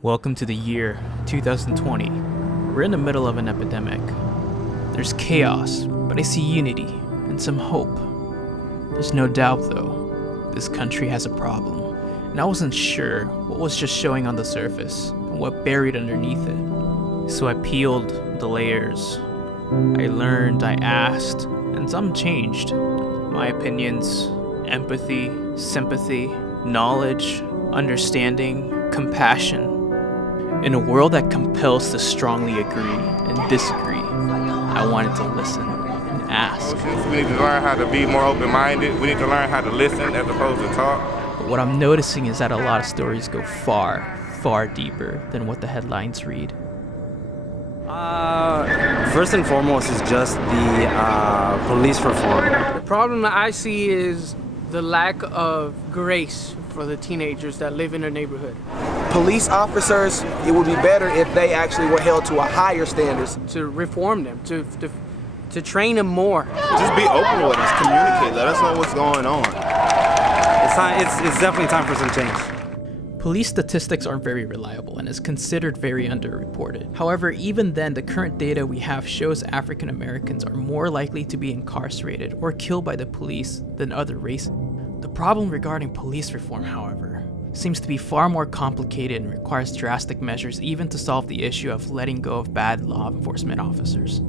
Welcome to the year 2020. We're in the middle of an epidemic. There's chaos, but I see unity and some hope. There's no doubt, though, this country has a problem, and I wasn't sure what was just showing on the surface and what buried underneath it. So I peeled the layers. I learned, I asked, and some changed. My opinions, empathy, sympathy, knowledge, understanding, compassion. In a world that compels to strongly agree and disagree, I wanted to listen and ask. We need to learn how to be more open-minded. We need to learn how to listen as opposed to talk. But what I'm noticing is that a lot of stories go far, far deeper than what the headlines read. First and foremost is just the police reform. The problem that I see is the lack of grace for the teenagers that live in their neighborhood. Police officers, it would be better if they actually were held to a higher standards. To reform them, to train them more. Just be open with us, communicate, let us know what's going on. It's definitely time for some change. Police statistics aren't very reliable and is considered very underreported. However, even then, the current data we have shows African Americans are more likely to be incarcerated or killed by the police than other races. The problem regarding police reform, however, seems to be far more complicated and requires drastic measures even to solve the issue of letting go of bad law enforcement officers.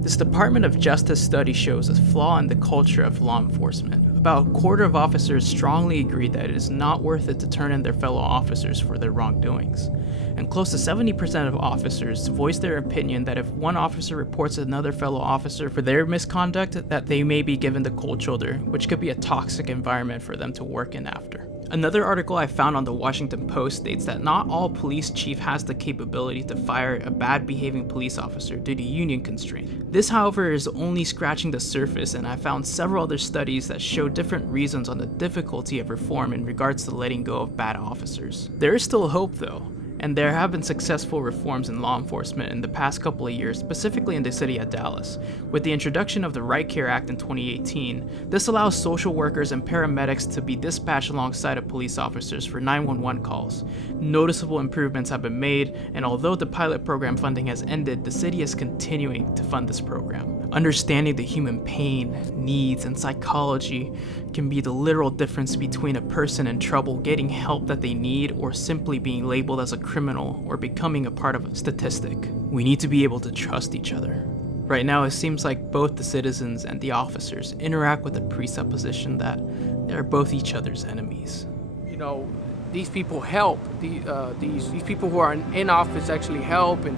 This Department of Justice study shows a flaw in the culture of law enforcement. About a quarter of officers strongly agree that it is not worth it to turn in their fellow officers for their wrongdoings. And close to 70% of officers voice their opinion that if one officer reports another fellow officer for their misconduct, that they may be given the cold shoulder, which could be a toxic environment for them to work in after. Another article I found on the Washington Post states that not all police chief has the capability to fire a bad behaving police officer due to union constraint. This, however, is only scratching the surface, and I found several other studies that show different reasons on the difficulty of reform in regards to letting go of bad officers. There is still hope though, and there have been successful reforms in law enforcement in the past couple of years, specifically in the city of Dallas. With the introduction of the Right Care Act in 2018, this allows social workers and paramedics to be dispatched alongside of police officers for 911 calls. Noticeable improvements have been made, and although the pilot program funding has ended, the city is continuing to fund this program. Understanding the human pain, needs, and psychology can be the literal difference between a person in trouble getting help that they need or simply being labeled as a criminal or becoming a part of a statistic. We need to be able to trust each other. Right now, it seems like both the citizens and the officers interact with the presupposition that they're both each other's enemies. You know, these people help. These people who are in office actually help, and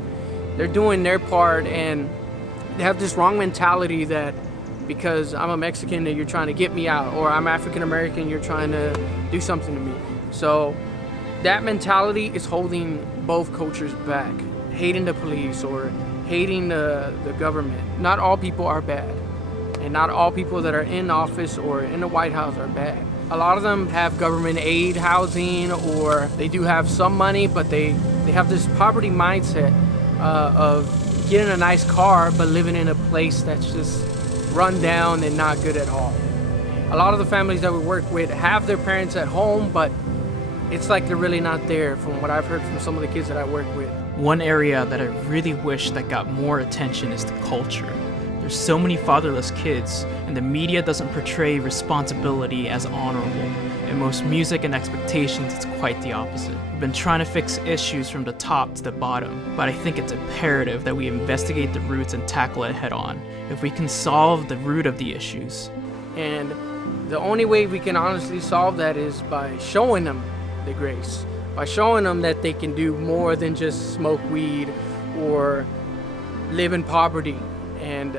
they're doing their part, and they have this wrong mentality that because I'm a Mexican that you're trying to get me out, or I'm African American, you're trying to do something to me. So that mentality is holding both cultures back. Hating the police or hating the government. Not all people are bad, and not all people that are in office or in the White House are bad. A lot of them have government aid housing, or they do have some money, but they have this poverty mindset of getting a nice car but living in a place that's just run down and not good at all. A lot of the families that we work with have their parents at home, but it's like they're really not there from what I've heard from some of the kids that I work with. One area that I really wish that got more attention is the culture. There's so many fatherless kids, and the media doesn't portray responsibility as honorable. In most music and expectations, it's quite the opposite. We've been trying to fix issues from the top to the bottom, but I think it's imperative that we investigate the roots and tackle it head on, if we can solve the root of the issues. And the only way we can honestly solve that is by showing them the grace, by showing them that they can do more than just smoke weed or live in poverty. And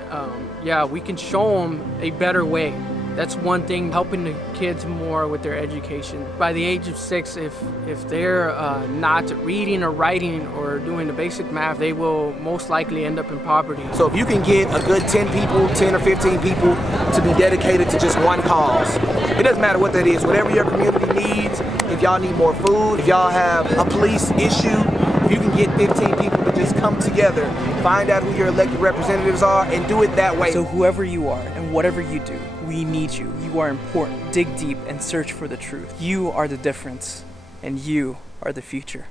we can show them a better way. That's one thing, helping the kids more with their education. By the age of 6, if they're not reading or writing or doing the basic math, they will most likely end up in poverty. So if you can get a good 10 people, 10 or 15 people to be dedicated to just one cause, it doesn't matter what that is, whatever your community needs, if y'all need more food, if y'all have a police issue, if you can get 15 people to just come together, find out who your elected representatives are, and do it that way. So whoever you are and whatever you do, we need you. You are important. Dig deep and search for the truth. You are the difference, and you are the future.